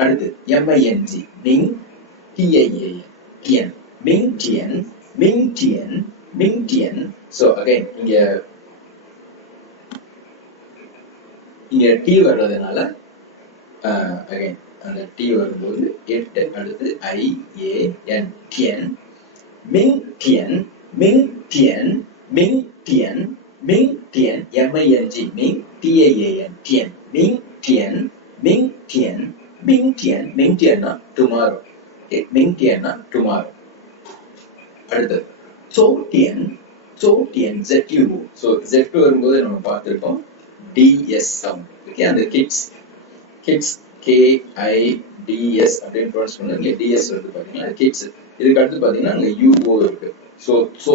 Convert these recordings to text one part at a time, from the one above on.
அடுத்து MING மிங் TIAN டியன் மிங் டியன் மிங் டியன் மிங் டியன். ஸோ அகைன் இங்க டி வர்றதுனால அகைன் அந்த டி வரும்போது 8 அடுத்து IAN டியன் மிங் டியன் மிங் டியன் மிங் டியன் மிங் டியன் MING மிங் TIAN டியன் மிங் டியன் மிங் டியன் மிங் டியன் மிங் டியன்னா டுமாரோ. மிங் டியன்னா டுமாரோ. அடுத்து சோட்டியன் சோட்டியன் ZU. ஸோ Z வரும்போது நம்ம பார்த்துருக்கோம் DS சவுண்ட். ஓகே, அந்த கிட்ஸ் KIDS அப்படின்னு ப்ரொனவுன்ஸ் பண்ணுங்க. இங்கே DS வருது பார்த்தீங்கன்னா கிட்ஸ். இதுக்கு அடுத்து பார்த்தீங்கன்னா அங்கே UO இருக்கு. ஸோ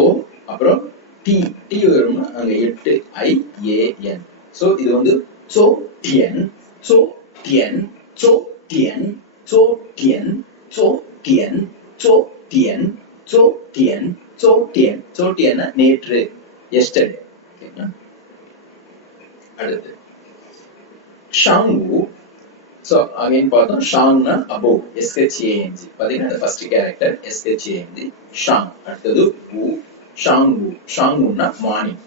அப்புறம் டி வரும்னா அங்கே 8 IAN. ஸோ இது வந்து சோட்டியன் சோட்டியன் சோட்டியன் சோட்டியன் சோட்டியன் சோட்டியன் சோட்டியன் சோட்டியன் சோட்டியன்னா நேற்று, எஸ்டர்டே. ஓகேங்களா? அடுத்து ஷாங்கு. ஸோ அகைன் பார்த்தோம் ஷாங்னா அபோவ், SHANG. பார்த்தீங்கன்னா ஃபர்ஸ்ட் கேரக்டர் SHANG ஷாங். அடுத்தது வு ஷாங்கு. ஷாங்குன்னா மார்னிங்.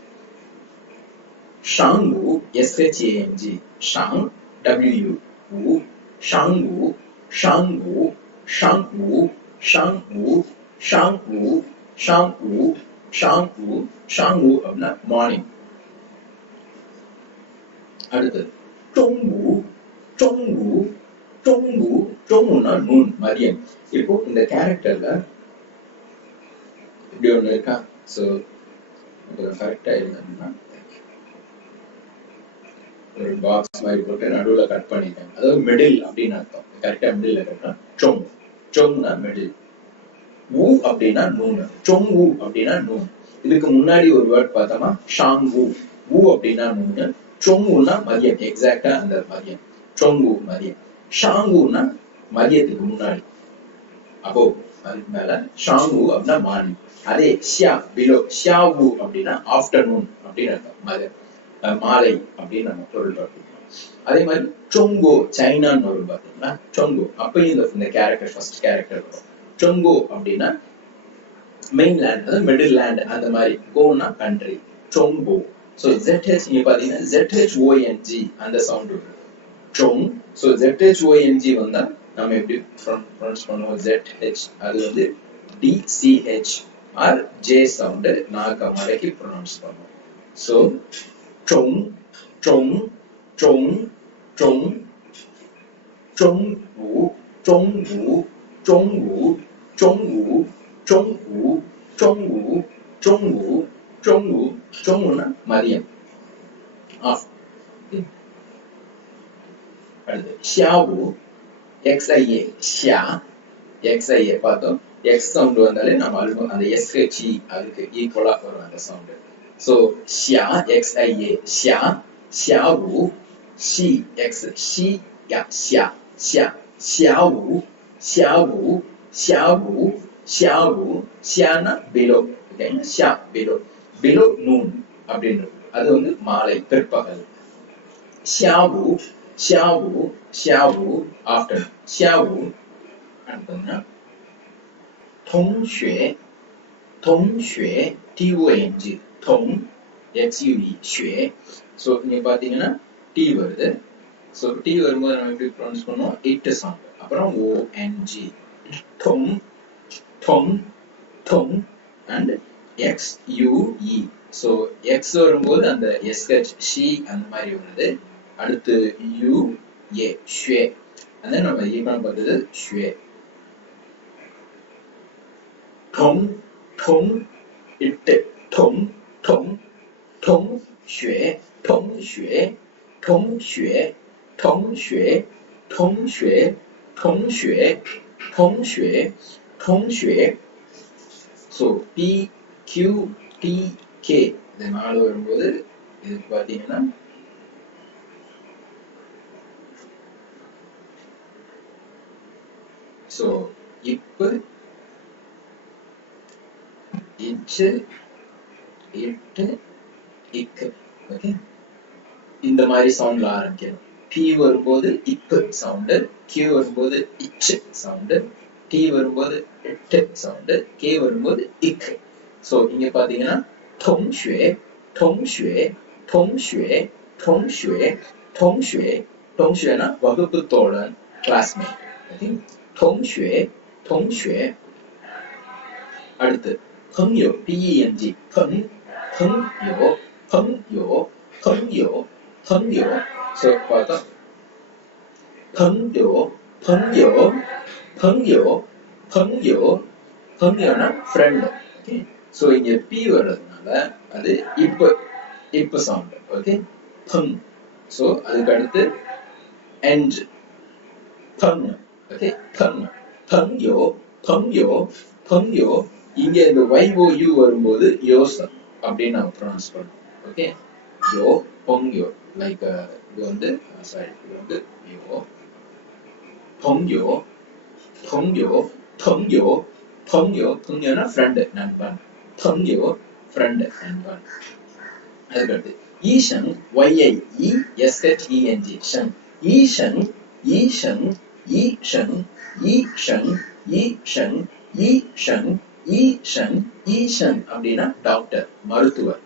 ஷாங்கு SHANG ஷாங் WU வு ஷாங்கு ஷாங்கு ஷாங்கு ஷாங்கு ஷாங்கு ஷாங்கு ஷாங்கு ஷாங்கு அப்படின்னா மார்னிங். அடுத்தது டொங்கு டொங்கு டொங்கு டொங்குன்னா நூன், மதியம். இப்போ இந்த கேரக்டர்ல இப்படி ஒண்ணு இருக்கா? ஸோ கரெக்டா இருந்தாங்கன்னா ஒரு பாக்ஸ் மாதிரி போட்டு நடுவில் கட் பண்ணிட்டேன். அதாவது மிடில் அப்படின்னு அர்த்தம். கரெக்டா மிடில் கட்டா டொங். டொங்னா மிடில். வு அப்படின்னா நூன். டொங்கு அப்படின்னா நூன். இதுக்கு முன்னாடி ஒரு வேர்ட் பார்த்தோமா ஷாங்கு. வு அப்படின்னா நூனு, டொங்குன்னா மதியம். எக்ஸாக்டா அந்த மதியம். டொங்கு மதியம். ஷாங்குன்னா மதியத்துக்கு முன்னாடி, அப்போ அதுக்கு மேல ஷாங்கு அப்படின்னா மார்னிங். அதே ஷியா பிலோ ஷியாவு அப்படின்னா ஆஃப்டர்நூன் அப்படின்னு அர்த்தம், மாலை அப்படின்னு நம்ம பொருள் பார்த்துக்கலாம். அதே மாதிரி டொங்கோ சைனான்னு வரும் பார்த்தீங்களா, டொங்கோ. அப்பயும் இந்த கேரக்டர் ஃபர்ஸ்ட் கேரக்டர் வரும். டொங்கோ அப்படின்னா மெயின்லேண்ட், அதாவது மிடில் லேண்ட் அந்த மாதிரி. கோனா கண்ட்ரி, டொங்கோ. ஸோ ZH நீங்க பார்த்தீங்கன்னா ZHONG அந்த சவுண்ட் இருக்கு. டொங். ஸோ ZHONG வந்தா நம்ம எப்படி ப்ரொனவுன்ஸ் பண்ணுவோம்? ZH. அது வந்து DCH ஆர் J சவுண்ட் நாக்க மடக்கி ப்ரொனவுன்ஸ் பண்ணுவோம். ஸோ டொங் டொங் டொங் டொங் டொங்கு டொங்கு டொங்கு டொங்கு டொங்கு டொங்கு டொங்கு டொங்கு டொங்குன்னா மதியம். அடுத்து ஷியாவு XIA ஷியா. XIA பார்த்தோம். X சவுண்ட் வந்தாலே நம்ம அந்த SHE அதுக்கு ஈக்குவலா வரும் அந்த சவுண்ட். ஸோ ஷியா XIA ஷியா. ஷியாவு ஷி X ஷி யா ஷியா ஷியா. ஷியாவு ஷியாவு ஷியாவு ஷியாவு ஷியானா பிலோ. ஓகேங்களா? ஷியா பிலோ. பிலோ நூன் அப்படின்றது அது வந்து மாலை, பிற்பகல். ஷியாவு ஷியாவு ஷியாவு ஆஃப்டர். ஷியாவு. அடுத்ததுன்னா தொங்ஷே தொங்ஷே TONG தொங் XUE ஷே. ஸோ நீங்க பார்த்தீங்கன்னா டி வருது. ஸோ டி வரும்போது நம்ம எப்படி ப்ரொனவுன்ஸ் பண்ணுவோம்? 8 சவுண்ட். அப்புறம் ONG தொங் தொங் தொங் அண்ட் XUE. ஸோ எக்ஸ் வரும்போது அந்த SH ஷி அந்த மாதிரி வருது. அடுத்து UA ஷே. அந்த நம்ம ஈக்குவல் பார்த்தது ஷே. தொங் தொங் 8 தொங் தொங் தொங் ஷே தொங் ஷே தொங் ஷே தொங் ஷே தொங் ஷே தொங் ஷே தொங் ஷே தொங் ஷே. ஸோ PQTK இந்த 4 வரும்போது இதுக்கு பார்த்தீங்கன்னா ஸோ இப்போ இச்சு இட்டு இக்கு. ஓகே, இந்த மாதிரி சவுண்ட்ல ஆரம்பிக்கணும். P வரும்போது இப் சவுண்டு, Q வரும்போது இச் சவுண்டு, T வரும்போது இட் சவுண்டு, K வரும்போது இக். ஸோ இங்க பாத்தீங்கன்னா தொங்ஷுவே தொங்ஷுவே தொங்ஷுவே தொங்ஷுவே தொங்ஷுவே தொங்ஷுவேனா வகுப்பு தோழன் கிளாஸ்மேட். ஓகே தொங்ஷுவே தொங்ஷுவே. அடுத்து பங்யோ PENG பங் பங்யோ பங்யோ பங்யோ பங்யோ. ஸோ பார்த்தா பங்யோ பங்யோ பங்யோ பங்யோ பங்யோனா ஃப்ரெண்ட். ஓகே ஸோ இங்க P வர்றதுனால அது இப்ப சவுண்ட். ஓகே பங். ஸோ அதுக்கு அடுத்து என்ஜ் பங். ஓகே பங் பங்யோ பங்யோ பங்யோ. இங்க இந்த YOU வரும்போது யோசம் அப்படின்னு நான் ப்ரொனவுன்ஸ் பண்ணுவோம். ஓகே யோ பொங்யோ லைக் இது வந்து சாரி இது வந்து யோ பொங்யோ பொங்யோ பொங்யோ பொங்யோ. பொங்யோனா ஃப்ரெண்டு நண்பன். பொங்யோ ஃப்ரெண்டு நண்பன். அதுக்கடுத்து ஈஷன் YIESHENG ஷன் ஈஷன் ஈஷன் ஈஷன் ஈஷன் ஈஷன் ஈஷன் ஈஷன் ஈஷன் அப்படின்னா டாக்டர் மருத்துவர்.